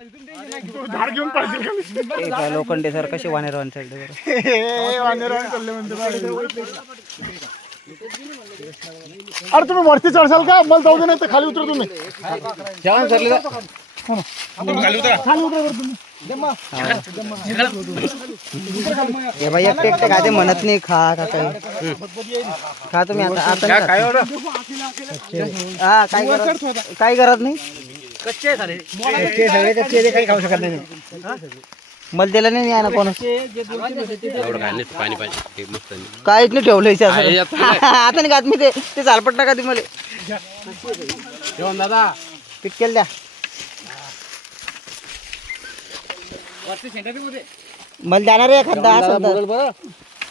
घेऊन पाहिजे काय लोखंडे सर कसे वानेरवान वांदरावाने चालले म्हणते. अरे तुम्ही वरती चढसाल का? मला जाऊ दे नाही तर खाली उतर तुम्ही. खाली उतरा. बरं तुम्ही. हे बाई एकटे एकटे काय ते म्हणत नाही खा का काही खा तुम्ही आता आता नाही? खात. हा काय करत काय करत नाही. मला दिलं नाही ना कोण पाणी पाहिजे. मस्त काहीच नाही ठेवलं. आता नाही खात मी ते. ते चालपट टाका ती मला दादा. पिक्केल द्या. मला जाणार आहे खाद्दा असं. जाऊन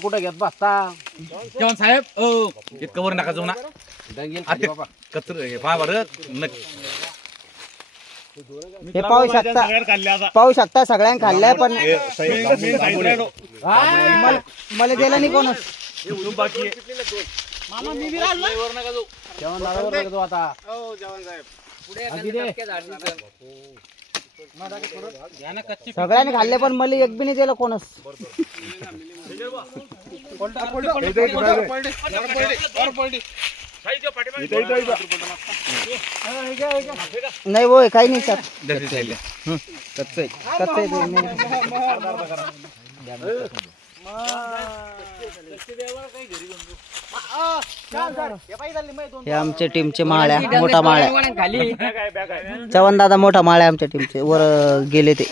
कुठं घेत बसता? जेवण साहेब ओ इतकं वर नका जाऊ ना. दंगेल कचर हे पहा बरं नक्की. हे पाहू शकता पाहू शकता सगळ्यांनी खाल्लंय पण मला मला दिलं नाही कोणच. जेवण जाऊ आता. सगळ्यांनी खाल्ले पण मला एक बी नाही दिलं कोणच. नाही होय काही नाही सर कच्च कच्च हे आमच्या टीमचे माळ्या मोठा माळ्या. चव्हाण दादा मोठा माळ्या आमच्या टीमचे वर गेले ते.